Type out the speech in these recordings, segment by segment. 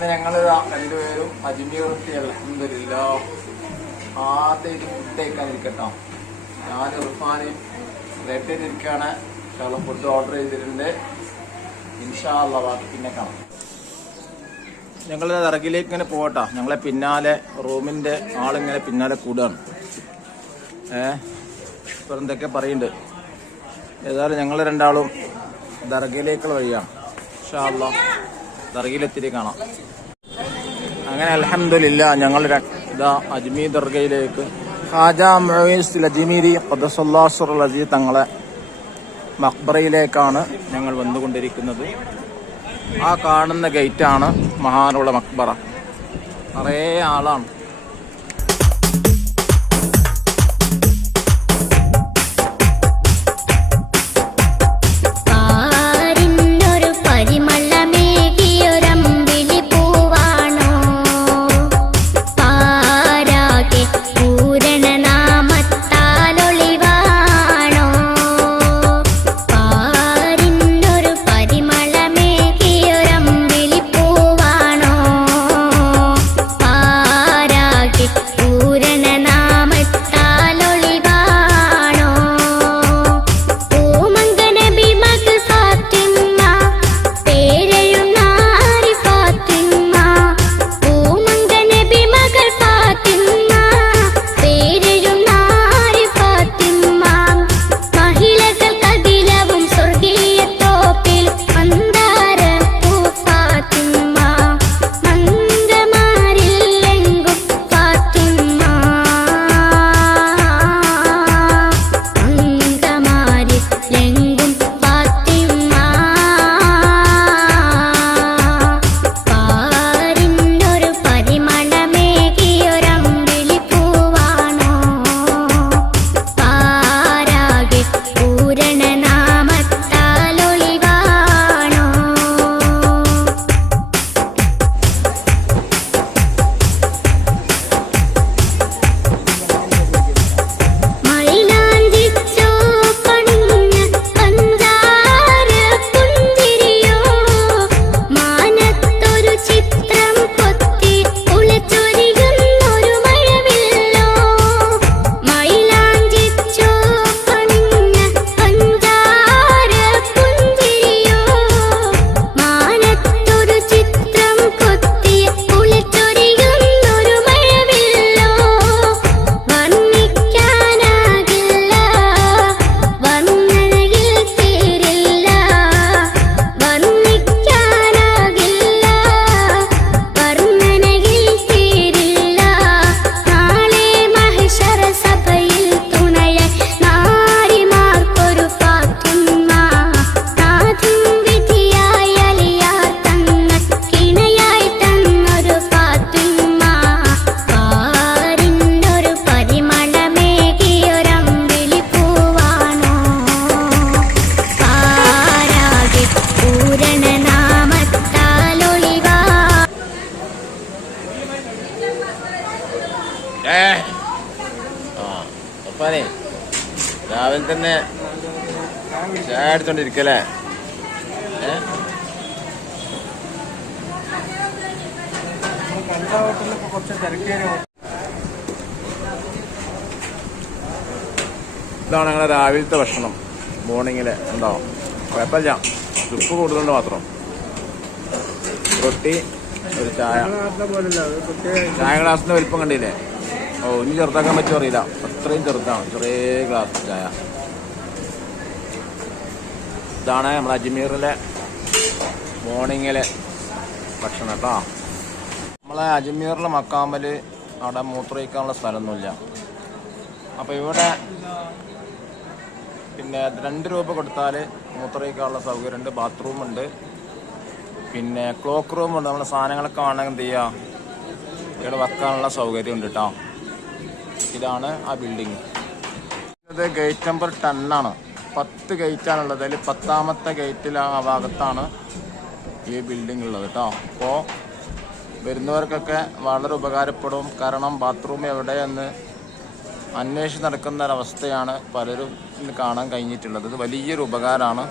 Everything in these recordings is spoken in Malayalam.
പിന്നെ ഞങ്ങൾ രണ്ടുപേരും അജ്മീർ അലഹമില്ല ആദ്യം ഇത് ഫുഡ് കഴിക്കാൻ ഇരിക്കട്ടോ ഞാൻ ഇർഫാനും റെഡ് ഞങ്ങൾ ഫുഡ് ഓർഡർ ചെയ്തിട്ടുണ്ട്. ഇൻഷാല്ല ബാക്കി പിന്നെ കാണാം. ഞങ്ങൾ ഇറകിലേക്ക് ഇങ്ങനെ പോകട്ടോ ഞങ്ങളെ പിന്നാലെ റൂമിന്റെ ആളിങ്ങനെ പിന്നാലെ കൂടുകയാണ് ഏ? ഇപ്പം എന്തൊക്കെ പറയുന്നുണ്ട് ഏതായാലും ഞങ്ങൾ രണ്ടാളും ദർഗയിലേക്കുള്ള വഴിയാണ്. ഇൻഷാല്ല ദർഗയിലെത്തിരി കാണാം. അങ്ങനെ അലഹമില്ല ഞങ്ങൾ ഇതാ അജ്മീർ ദർഗയിലേക്ക്. അസീസ് തങ്ങളെ മക്ബറയിലേക്കാണ് ഞങ്ങൾ വന്നുകൊണ്ടിരിക്കുന്നത്. ആ കാണുന്ന ഗേറ്റാണ് മഹാനുള്ള മക്ബറ. നിറയെ ആളാണ്. ഏ? ഇതാണ് ഞങ്ങളുടെ രാവിലത്തെ ഭക്ഷണം. മോർണിംഗിൽ ഉണ്ടോ? കുഴപ്പമില്ല. ഉപ്പ് കൂടുതലുണ്ട് മാത്രം. റൊട്ടി ഒരു ചായ. ചായ ഗ്ലാസിന്റെ വലിപ്പം കണ്ടില്ലേ? ഓ ഇനി ചെറുതാക്കാൻ പറ്റുമോ അറിയില്ല. അത്രയും ചെറുതാണ്. ചെറിയ ഗ്ലാസ് ചായ. ഇതാണ് നമ്മുടെ അജ്മീറിലെ മോർണിംഗിലെ ഭക്ഷണം കേട്ടോ. നമ്മളെ അജ്മീറിലെ മക്കാമ്പൽ അവിടെ മൂത്രയിക്കാനുള്ള സ്ഥലമൊന്നുമില്ല. അപ്പോൾ ഇവിടെ പിന്നെ രണ്ട് രൂപ കൊടുത്താൽ മൂത്രയിക്കാനുള്ള സൗകര്യമുണ്ട് ബാത്റൂമുണ്ട് പിന്നെ ക്ലോക്ക് റൂമുണ്ട് നമ്മളെ സാധനങ്ങളൊക്കെ വേണമെങ്കിൽ എന്ത് ചെയ്യുക ഇവിടെ വെക്കാനുള്ള സൗകര്യമുണ്ട് കേട്ടോ. ഇതാണ് ആ ബിൽഡിങ് ഇത് ഗേറ്റ് നമ്പർ ടെന്നാണ് പത്ത് ഗേറ്റാണുള്ളത്. അതിൽ പത്താമത്തെ ഗേറ്റിൽ ആ ഭാഗത്താണ് ഈ ബിൽഡിംഗ് ഉള്ളത് കേട്ടോ അപ്പോൾ വരുന്നവർക്കൊക്കെ വളരെ ഉപകാരപ്പെടും. കാരണം ബാത്റൂം എവിടെയെന്ന് അന്വേഷിച്ച് നടക്കുന്ന ഒരവസ്ഥയാണ് പലരും കാണാൻ കഴിഞ്ഞിട്ടുള്ളത്. ഇത് വലിയൊരു ഉപകാരമാണ്.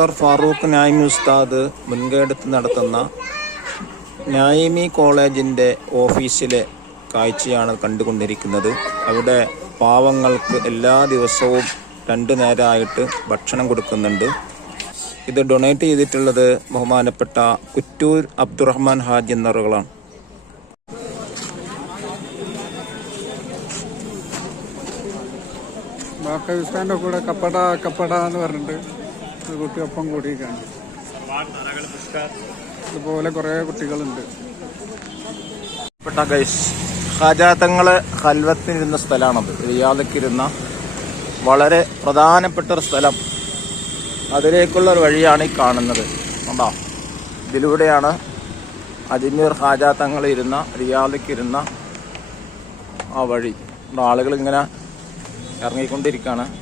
ഡോക്ടർ ഫാറൂഖ് നായിമി ഉസ്താദ് മുൻകൈയെടുത്ത് നടത്തുന്ന നായിമി കോളേജിന്റെ ഓഫീസിലെ കാഴ്ചയാണ് കണ്ടുകൊണ്ടിരിക്കുന്നത്. അവിടെ പാവങ്ങൾക്ക് എല്ലാ ദിവസവും രണ്ട് നേരമായിട്ട് ഭക്ഷണം കൊടുക്കുന്നുണ്ട്. ഇത് ഡൊണേറ്റ് ചെയ്തിട്ടുള്ളത് ബഹുമാനപ്പെട്ട കുറ്റൂർ അബ്ദുറഹ്മാൻ ഹാജി എന്നറുകളാണ് പാകിസ്ഥാന്റെ കൂടെ കപ്പട കപ്പട എന്ന് പറഞ്ഞിട്ട് ഒരു കുട്ടി ഒപ്പം കൂടിയിരിക്കുകയാണ്. ഇതുപോലെ കുറേ കുട്ടികളുണ്ട്. ഗൈസ് ഖജാത്തങ്ങൾ ഹൽവത്തിനിരുന്ന സ്ഥലമാണത്. റിയാദക്കിരുന്ന വളരെ പ്രധാനപ്പെട്ട ഒരു സ്ഥലം. അതിലേക്കുള്ള ഒരു വഴിയാണ് ഈ കാണുന്നത്. കണ്ടോ? ഇതിലൂടെയാണ് അജ്മീർ ഹാജാത്തങ്ങൾ ഇരുന്ന റിയാദിക്കിരുന്ന ആ വഴി. ആളുകൾ ഇങ്ങനെ ഇറങ്ങിക്കൊണ്ടിരിക്കുകയാണ്.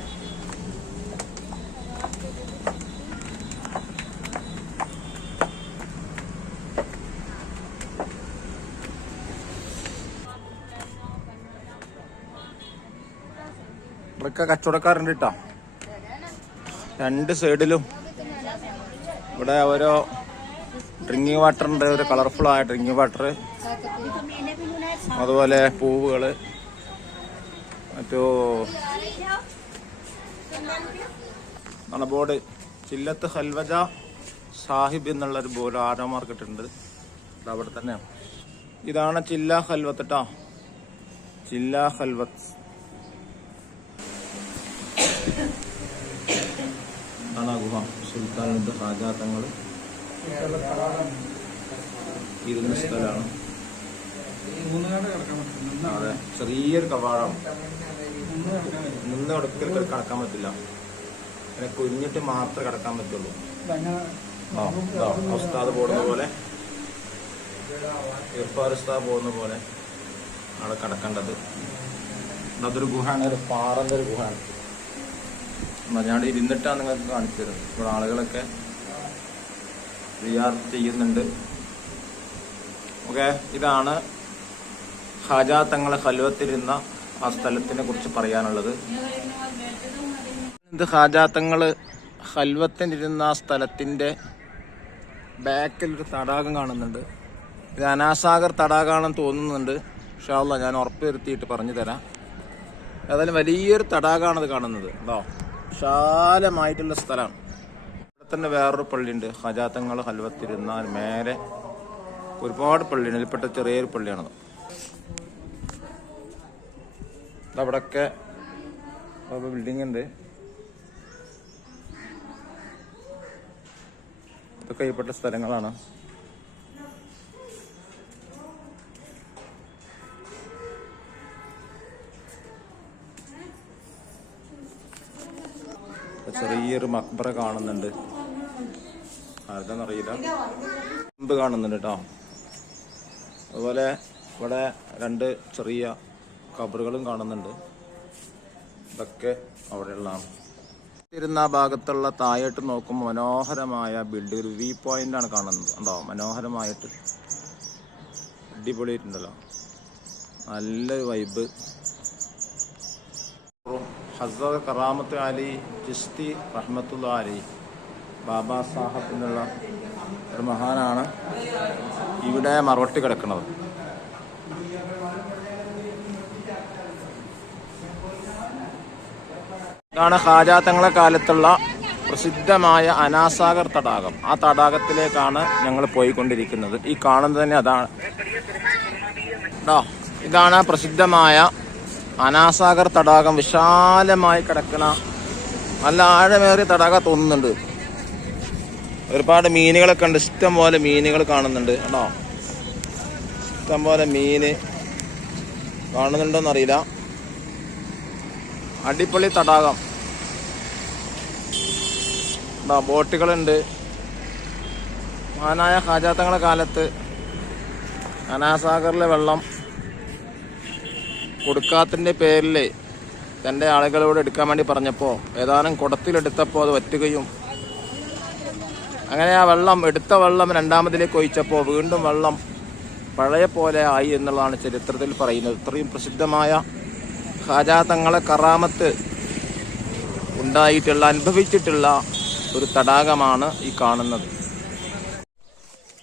ഇവിടെയൊക്കെ കച്ചവടക്കാരുണ്ട് കേട്ടോ രണ്ട് സൈഡിലും ഇവിടെ ഓരോ ഡ്രിങ്കിങ് വാട്ടർ ഉണ്ട് ഒരു കളർഫുൾ ആയ ഡ്രിങ്കിങ് വാട്ടർ അതുപോലെ പൂവുകൾ മറ്റു നമ്മുടെ ബോർഡ് ചില്ലത്ത് ഹൽവജ സാഹിബ് എന്നുള്ളൊരു ബോർഡ് ആരോ മാർക്കറ്റ് ഉണ്ട് അവിടെ തന്നെയാണ് ഇതാണ് ചില്ല ഹൽവത്ത് കേട്ടോ ചില്ല ഹൽവത്ത് ഇതാണ് ആ സുൽത്താനുണ്ട് ഹാജാത്തങ്ങൾ ഇരുന്ന സ്ഥലമാണ് അതെ ചെറിയൊരു കവാടം. നിന്ന് ഒടുക്കൽ കടക്കാൻ പറ്റില്ല. അങ്ങനെ കുഞ്ഞിട്ട് മാത്രമേ കടക്കാൻ പറ്റുള്ളൂ. ഉസ്താദ് പോകുന്ന പോലെ. ഇർഫാർ ഉസ്താദ് പോകുന്ന പോലെ അവിടെ കടക്കേണ്ടത്. അതൊരു ഗുഹയാണ് ഒരു പാറന്റെ ഒരു ഗുഹയാണ്. ഞാൻ ഇരുന്നിട്ടാണ് നിങ്ങൾക്ക് കാണിച്ചു തരുന്നത് ഇവിടെ ആളുകളൊക്കെ റിയാർ ചെയ്യുന്നുണ്ട്. ഓക്കെ ഇതാണ് ഹജ തങ്ങളെ ഹലുവത്തിരുന്ന ആ സ്ഥലത്തിനെ കുറിച്ച് പറയാനുള്ളത്. ഇത് ഹാജാത്തങ്ങൾ ഹൽവത്തിനിരുന്ന ആ സ്ഥലത്തിന്റെ ബാക്കിൽ ഒരു തടാകം കാണുന്നുണ്ട്. ഇത് അനാസാഗർ തടാകമാണെന്ന് തോന്നുന്നുണ്ട്. ഷാള്ള ഞാൻ ഉറപ്പ് വരുത്തിയിട്ട് പറഞ്ഞു തരാം ഏതായാലും വലിയൊരു തടാകമാണത് കാണുന്നത്. കേട്ടോ വിശാലമായിട്ടുള്ള സ്ഥലമാണ് ഇവിടെ തന്നെ വേറൊരു പള്ളിയുണ്ട്. ഹജാത്തങ്ങൾ ഹൽവത്തിരുന്നാൽ മേലെ ഒരുപാട് പള്ളിയുണ്ട്. ഇതിൽപ്പെട്ട ചെറിയൊരു പള്ളിയാണത്. അവിടെയൊക്കെ ബിൽഡിംഗ് ഉണ്ട്. ഇതൊക്കെ കൈപ്പെട്ട സ്ഥലങ്ങളാണ്. ചെറിയൊരു മക്ബറ കാണുന്നുണ്ട്. ആരുടെന്നറിയില്ല. മുമ്പ് കാണുന്നുണ്ട് കേട്ടോ അതുപോലെ ഇവിടെ രണ്ട് ചെറിയ കബറുകളും കാണുന്നുണ്ട്. ഇതൊക്കെ അവിടെയുള്ളതാണ്. ഇരുന്ന ഭാഗത്തുള്ള താഴോട്ട് നോക്കുമ്പോൾ മനോഹരമായ ബിൽഡ് ഒരു വ്യൂ പോയിന്റ് ആണ് കാണുന്നത് ഉണ്ടോ മനോഹരമായിട്ട് അടിപൊളിയായിട്ടുണ്ടല്ലോ. നല്ലൊരു വൈബ് ഹസർ കറാമത്ത് അലി ചിസ്തി റഹ്മത്തുള്ള അലി. ബാബാ സാഹബ് എന്നുള്ള ഒരു മഹാനാണ് ഇവിടെ മറവട്ടി കിടക്കുന്നത്. ഇതാണ് ഹാജാത്തങ്ങളെ കാലത്തുള്ള പ്രസിദ്ധമായ അനാസാഗർ തടാകം. ആ തടാകത്തിലേക്കാണ് ഞങ്ങൾ പോയിക്കൊണ്ടിരിക്കുന്നത്. ഈ കാണുന്നത് തന്നെ അതാണ്. ഇതാണ് പ്രസിദ്ധമായ അനാസാഗർ തടാകം വിശാലമായി കിടക്കുന്ന നല്ല ആഴമേറിയ തടാകം തോന്നുന്നുണ്ട്. ഒരുപാട് മീനുകളൊക്കെ ഉണ്ട്. ഇഷ്ടം പോലെ മീനുകൾ കാണുന്നുണ്ട് കേട്ടോ. ഇഷ്ടം പോലെ മീന് കാണുന്നുണ്ടോന്നറിയില്ല. അടിപൊളി തടാകം. കേട്ടോ ബോട്ടുകളുണ്ട്. മഹാനായ ഹാജാത്തങ്ങളുടെ കാലത്ത് അനാസാഗറിലെ വെള്ളം കൊടുക്കാത്തതിന്റെ പേരിൽ തന്റെ ആളുകളോട് എടുക്കാൻ വേണ്ടി പറഞ്ഞപ്പോൾ ഏതാനും കുടത്തിലെടുത്തപ്പോൾ അത് വറ്റുകയും അങ്ങനെ ആ വെള്ളം എടുത്ത വെള്ളം രണ്ടാമതിലേക്ക് ഒഴിച്ചപ്പോൾ വീണ്ടും വെള്ളം പഴയ പോലെ ആയി എന്നുള്ളതാണ് ചരിത്രത്തിൽ പറയുന്നത്. ഇത്രയും പ്രസിദ്ധമായ ഹാജാ തങ്ങളെ കറാമത്ത് ഉണ്ടായിട്ടുള്ള അനുഭവിച്ചിട്ടുള്ള ഒരു തടാകമാണ് ഈ കാണുന്നത്.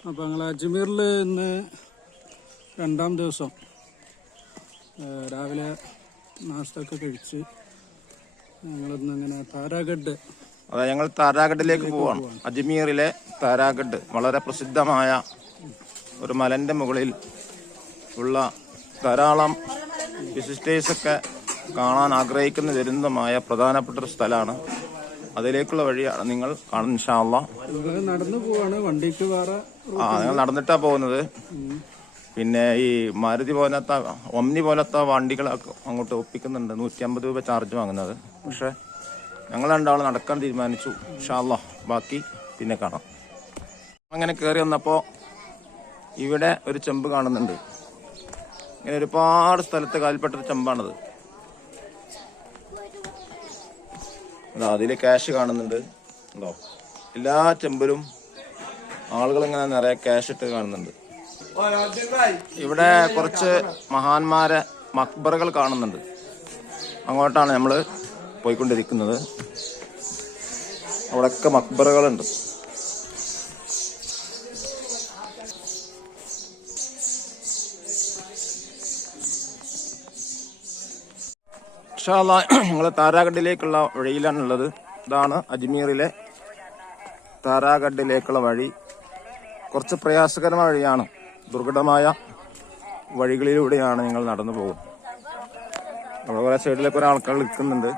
അപ്പോൾ ഞങ്ങൾ അജ്മീറിൽ ഇന്ന് രണ്ടാം ദിവസം രാവിലെ നാസ്തൊക്കെ കഴിച്ച് ഞങ്ങളിന്ന് അങ്ങനെ താരാഗഡ് അതെ ഞങ്ങൾ താരാഗഡിലേക്ക് പോവാണ്. അജ്മീറിലെ താരാഗഡ്. വളരെ പ്രസിദ്ധമായ ഒരു മലന്റെ മുകളിൽ ഉള്ള ധാരാളം വിസിറ്റേഴ്സൊക്കെ കാണാൻ ആഗ്രഹിക്കുന്ന വരുന്നതുമായ പ്രധാനപ്പെട്ട ഒരു സ്ഥലമാണ്. അതിലേക്കുള്ള വഴിയാണ് നിങ്ങൾ കാണുന്ന ഇൻഷാല്ല നടന്നു പോവാണ് വണ്ടിക്ക് വേറെ ആ നിങ്ങൾ നടന്നിട്ടാ പോകുന്നത്. പിന്നെ ഈ മാരുതി പോലത്തെ ഒമ്നി പോലത്തെ വണ്ടികളൊക്കെ അങ്ങോട്ട് ഒപ്പിക്കുന്നുണ്ട്. നൂറ്റി അമ്പത് രൂപ ചാർജ് വാങ്ങുന്നത്. പക്ഷേ ഞങ്ങൾ രണ്ടാൾ നടക്കാൻ തീരുമാനിച്ചു. ഷാല്ലോ ബാക്കി പിന്നെ കാണാം. അങ്ങനെ കയറി വന്നപ്പോൾ ഇവിടെ ഒരു ചെമ്പ് കാണുന്നുണ്ട്. ഇങ്ങനെ ഒരുപാട് സ്ഥലത്ത് കാൽപ്പെട്ടൊരു ചെമ്പാണത്. അതാ അതിൽ ക്യാഷ് കാണുന്നുണ്ട്. ഉണ്ടോ എല്ലാ ചെമ്പിലും ആളുകൾ ഇങ്ങനെ നിറയെ ക്യാഷ് ഇട്ട് കാണുന്നുണ്ട്. ഇവിടെ കുറച്ച് മഹാന്മാരെ മക്ബറകൾ കാണുന്നുണ്ട്. അങ്ങോട്ടാണ് നമ്മൾ പോയിക്കൊണ്ടിരിക്കുന്നത്. അവിടെയൊക്കെ മക്ബറുകളുണ്ട്. ഞങ്ങൾ താരാഗഡിലേക്കുള്ള വഴിയിലാണുള്ളത്. ഇതാണ് അജ്മീറിലെ താരാഗഡിലേക്കുള്ള വഴി. കുറച്ച് പ്രയാസകരമായ വഴിയാണ്. ദുർഘടമായ വഴികളിലൂടെയാണ് നിങ്ങൾ നടന്നു പോകുന്നത് അവിടെ കുറെ സൈഡിലൊക്കെ കുറെ ആൾക്കാർ നിൽക്കുന്നുണ്ട്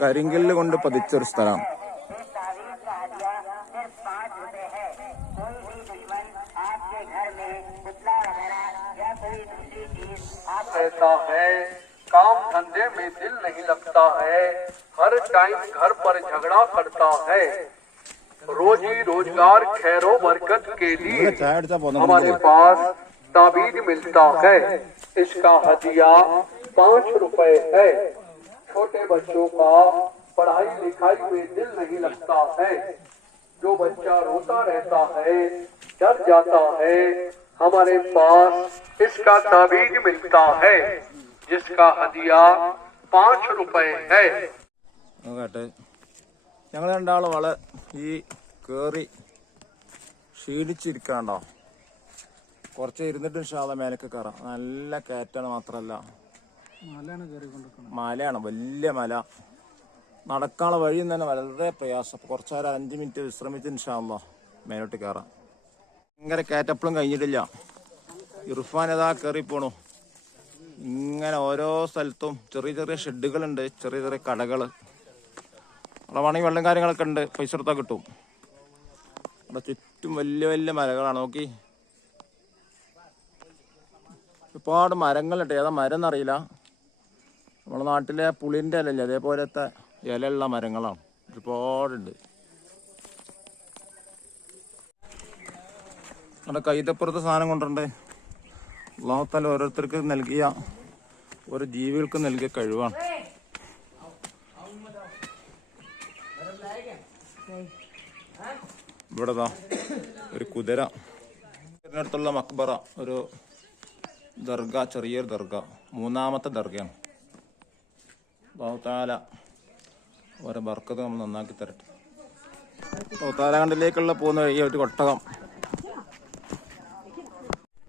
കരിങ്കല്ല് കൊണ്ട് പതിച്ചൊരു സ്ഥലമാണ് रहता है काम धंधे में दिल नहीं लगता है। हर टाइम घर पर झगड़ा करता है। रोजी रोज़गार खैरो बरकत के लिए हमारे पास ताबीज मिलता है। इसका हदिया पाँच रुपए है। छोटे बच्चों का पढ़ाई लिखाई में दिल नहीं लगता है। जो बच्चा रोता रहता है डर जाता है हमारे पास इसका ताबीज मिलता है। जिसका हदिया पाँच रुपए है കേട്ടെ ഞങ്ങൾ രണ്ടാളും വളരെ ഈ കേറി ക്ഷീണിച്ചിരിക്കാണ്ടോ കുറച്ച് ഇരുന്നിട്ട് ഷാള മേലേക്ക് കയറാം നല്ല കയറ്റാണ് മാത്രമല്ല മലയാണ് കയറി കൊണ്ടിരിക്കുന്നത് മലയാണ് വലിയ മല നടക്കാനുള്ള വഴിയും തന്നെ വളരെ പ്രയാസം അപ്പോൾ കുറച്ച് നേരം അഞ്ച് മിനിറ്റ് വിശ്രമിച്ച് ഇൻഷാല്ലോ മേലോട്ട് കയറാം ഭയങ്കര കയറ്റപ്പളും കഴിഞ്ഞിട്ടില്ല ഇർഫാൻ ഏതാ കയറി പോണു ഇങ്ങനെ ഓരോ സ്ഥലത്തും ചെറിയ ചെറിയ ഷെഡുകളുണ്ട് ചെറിയ ചെറിയ കടകൾ അവിടെ വേണമെങ്കിൽ വെള്ളം കാര്യങ്ങളൊക്കെ ഉണ്ട് പൈസ കൊടുത്താൽ കിട്ടും. അവിടെ ചുറ്റും വലിയ വലിയ മരങ്ങളാണ് നോക്കി. ഒരുപാട് മരങ്ങളുണ്ട് ഏതാ മരം എന്നറിയില്ല. നമ്മുടെ നാട്ടിലെ പുളിന്റെ ഇലല്ലേ അതേപോലത്തെ ഇലയുള്ള മരങ്ങളാണ് ഒരുപാടുണ്ട്. നമ്മുടെ കൈതപ്പുറത്ത് സാധനം കൊണ്ടുണ്ട് അള്ളാഹുത്താല ഓരോരുത്തർക്ക് നൽകിയ ഓരോ ജീവികൾക്ക് നൽകിയ കഴിവാണ്. ഇവിടെതാ ഒരു കുതിര. ഇതിനടുത്തുള്ള മക്ബറ ഒരു ദർഗ ചെറിയൊരു ദർഗ. മൂന്നാമത്തെ ദർഗയാണ്. ബഹുത്താല ഓരോ ബർക്കത്ത് നമ്മൾ നന്നാക്കി തരട്ടെ. ബഹുത്താലകണ്ടിലേക്കുള്ള പോകുന്ന വഴി ഒരു ഒട്ടകം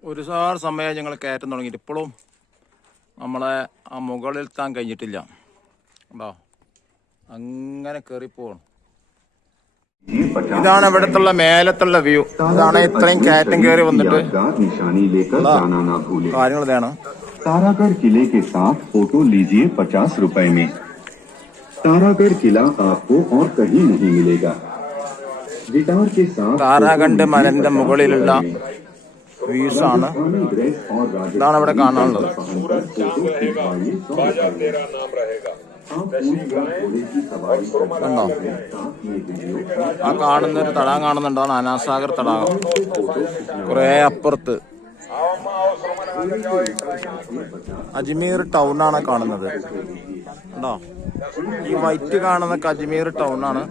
ഒരുപാട് സമയം ഞങ്ങൾ കയറ്റം തുടങ്ങിയിട്ട് ഇപ്പോഴും നമ്മളെ ആ മുകളിൽ താൻ കഴിഞ്ഞിട്ടില്ല ഉണ്ടോ അങ്ങനെ കയറി പോകണം ഇതാണ് ഇവിടത്തുള്ള മേലത്തുള്ള വ്യൂ ഇതാണ് ഇത്രയും കയറ്റം കയറി വന്നിട്ട് यादगार निशानी लेकर जाना ना भूलें കാര്യങ്ങൾ ഇതാണ് तारागढ़ किले के साथ फोटो लीजिए पचास रुपए में तारागढ़ किला आपको और कहीं नहीं मिलेगा गिटार के साथ താരാകണ്ട് फोटो മലന്റെ लीजिए മുകളിലുള്ള വ്യൂസാണ് ഇതാണ് ഇവിടെ കാണാനുള്ളത്. ണ്ടോ ആ കാണുന്ന ഒരു തടാകം കാണുന്നുണ്ടാണ് അനാസാഗർ തടാകം. കുറേ അപ്പുറത്ത്. അജ്മീർ ടൗണാണ് കാണുന്നത്. കണ്ടോ? ഈ വൈറ്റ് കാണുന്ന അജ്മീർ ടൗണാണ്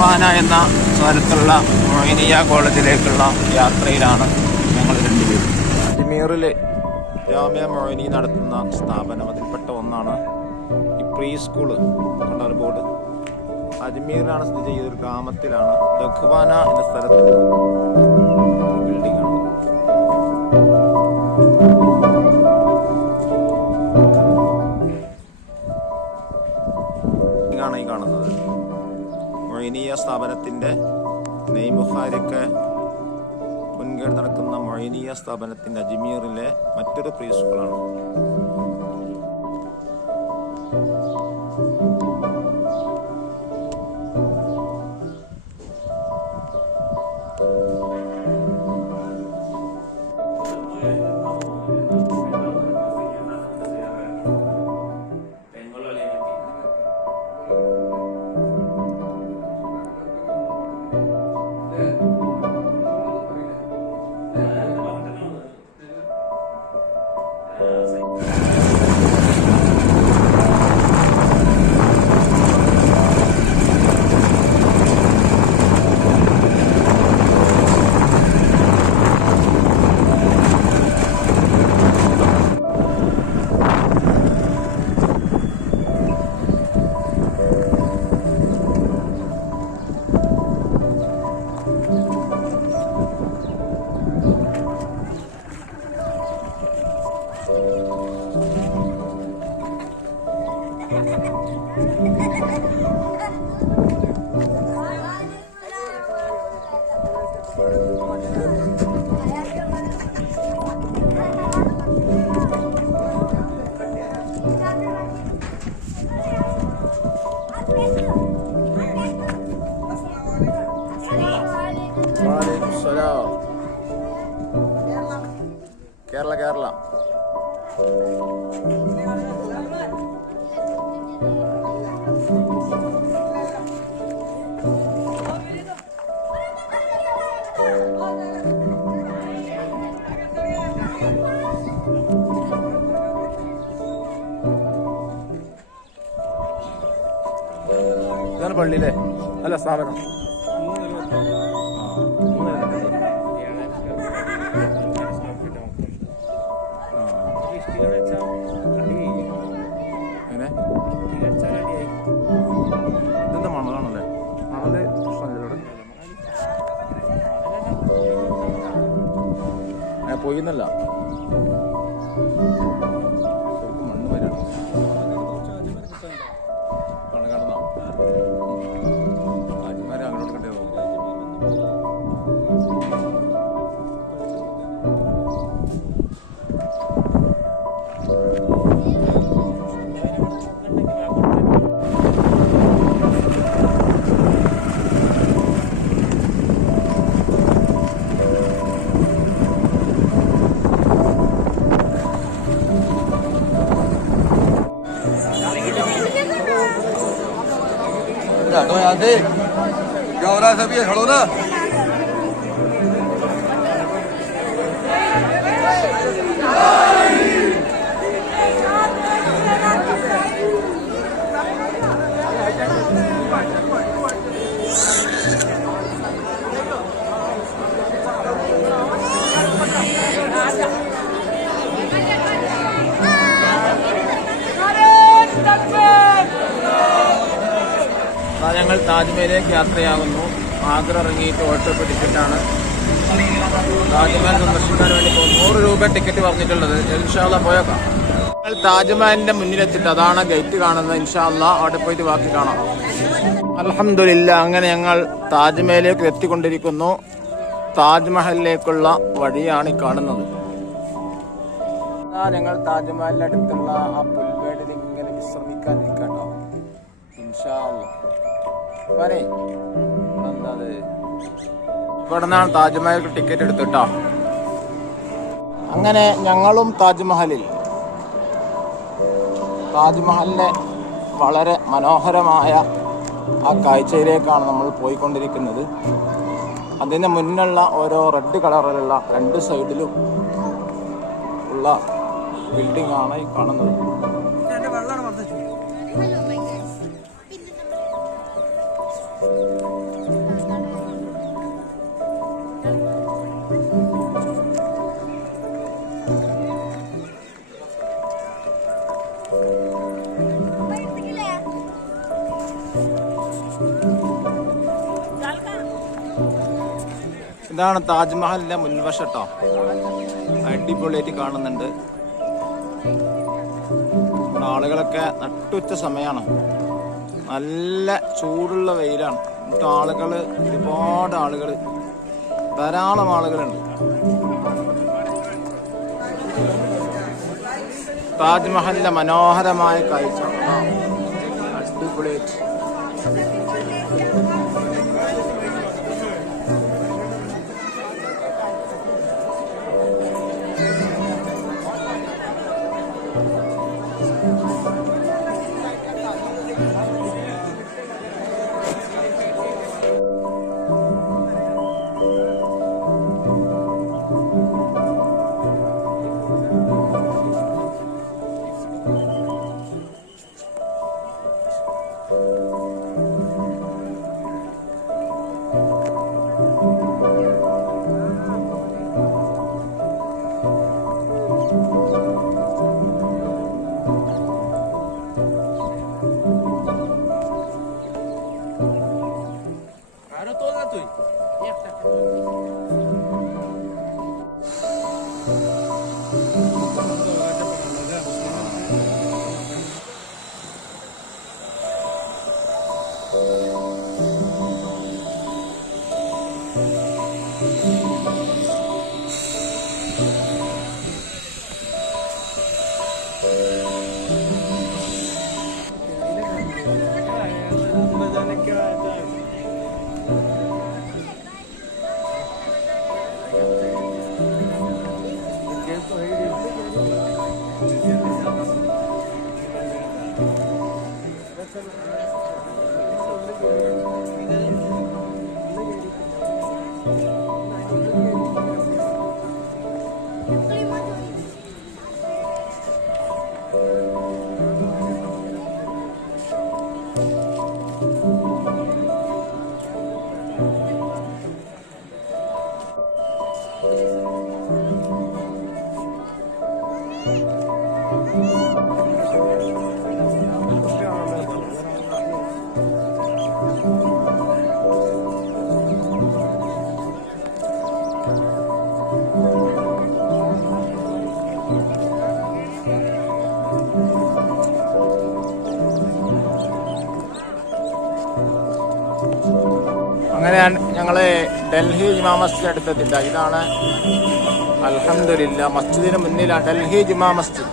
ലത്വാന എന്ന സ്ഥലത്തുള്ള മൊയിനിയ കോളേജിലേക്കുള്ള യാത്രയിലാണ് ഞങ്ങൾ രണ്ടുപേരും. അജ്മീറിലെ ജാമ്യ മൊയിനി നടത്തുന്ന സ്ഥാപനം അതിൽപ്പെട്ട ഒന്നാണ് ഈ പ്രീ സ്കൂൾ കണ്ട ബോർഡ്. അജ്മീറിലാണ് സ്ഥിതി ചെയ്ത ഒരു ഗ്രാമത്തിലാണ് ദഖ്വാന എന്ന സ്ഥലത്തുള്ള മൊയ്നീയ സ്ഥാപനത്തിന്റെ അജ്മീറിലെ മറ്റൊരു പ്രീ സ്കൂളാണ് സ്ഥാപനം ഇതെന്താ മണലാണല്ലേ? മണൽ പോയിന്നല്ല हटो यहाँ से क्या हो रहा है सभी खड़ो ना Oh! ഞങ്ങൾ താജ്മഹലിലേക്ക് യാത്രയാകുന്നു. ആഗ്ര ഇറങ്ങിയിട്ട് ഓട്ടോ പിടിച്ചിട്ടാണ്. താജ്മഹൽ സന്ദർശിക്കാൻ വേണ്ടി പോകും നൂറ് രൂപ ടിക്കറ്റ് പറഞ്ഞിട്ടുള്ളത്. ഇൻഷാല്ല പോയേക്കാം. ഞങ്ങൾ താജ്മഹലിന്റെ മുന്നിലെത്തിട്ട് അതാണ് ഗേറ്റ് കാണുന്നത്. ഇൻഷാല്ല അവിടെ പോയിട്ട് ബാക്കി കാണാം. അലഹമില്ല അങ്ങനെ ഞങ്ങൾ താജ്മഹലിലേക്ക് എത്തിക്കൊണ്ടിരിക്കുന്നു. താജ്മഹലിലേക്കുള്ള വഴിയാണ് കാണുന്നത്. ഞങ്ങൾ താജ്മഹലിന്റെ അടുത്തുള്ള ആ പുൽമേടിൽ ഇങ്ങനെ വിശ്രമിക്കാൻ ഇൻഷാല്ല താജ്മഹൽ ടിക്കറ്റ് എടുത്തിട്ടാ. അങ്ങനെ ഞങ്ങളും താജ്മഹലിൽ. താജ്മഹലിന്റെ വളരെ മനോഹരമായ ആ കാഴ്ചയിലേക്കാണ് നമ്മൾ പോയിക്കൊണ്ടിരിക്കുന്നത്. അതിന് മുന്നുള്ള ഓരോ റെഡ് കളറിലുള്ള രണ്ട് സൈഡിലും ഉള്ള ബിൽഡിംഗ് ആണ് ഈ കാണുന്നത്. ഇതാണ് താജ്മഹലിന്റെ മുൻവശം ട്ടോ. അടിപൊളിയായിട്ട് കാണുന്നുണ്ട്. നമ്മുടെ ആളുകളൊക്കെ നട്ടുച്ച സമയമാണ് നല്ല ചൂടുള്ള വെയിലാണ്. എന്നിട്ട് ആളുകൾ ഒരുപാട് ആളുകൾ ധാരാളം ആളുകളുണ്ട്. താജ്മഹലിന്റെ മനോഹരമായ കാഴ്ച. ആ, അടിപൊളിയായിട്ട് അങ്ങനെ ഡൽഹി ജുമാ മസ്ജിദ് അടുത്തെത്തില്ല ഇതാണ് അലഹമില്ല മസ്ജിദിന് മുന്നിലാണ് ഡൽഹി ജുമാ മസ്ജിദ്.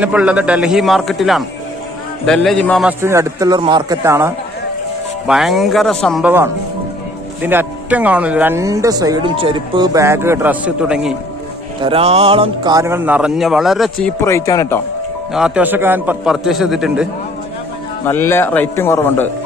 ഞാനിപ്പോൾ ഉള്ളത് ഡൽഹി മാർക്കറ്റിലാണ്. ഡൽഹി ജിമാ മസ്ജിദിന് അടുത്തുള്ള ഒരു മാർക്കറ്റാണ്. ഭയങ്കര സംഭവമാണ്. ഇതിന്റെ അറ്റം കാണുന്നില്ല. രണ്ട് സൈഡും ചെരുപ്പ് ബാഗ് ഡ്രസ്സ് തുടങ്ങി. ധാരാളം കാര്യങ്ങൾ നിറഞ്ഞ വളരെ ചീപ്പ് റേറ്റ് ആണ് കേട്ടോ. ഞാൻ അത്യാവശ്യമൊക്കെ ഞാൻ പർച്ചേസ് ചെയ്തിട്ടുണ്ട്. നല്ല റേറ്റും കുറവുണ്ട്.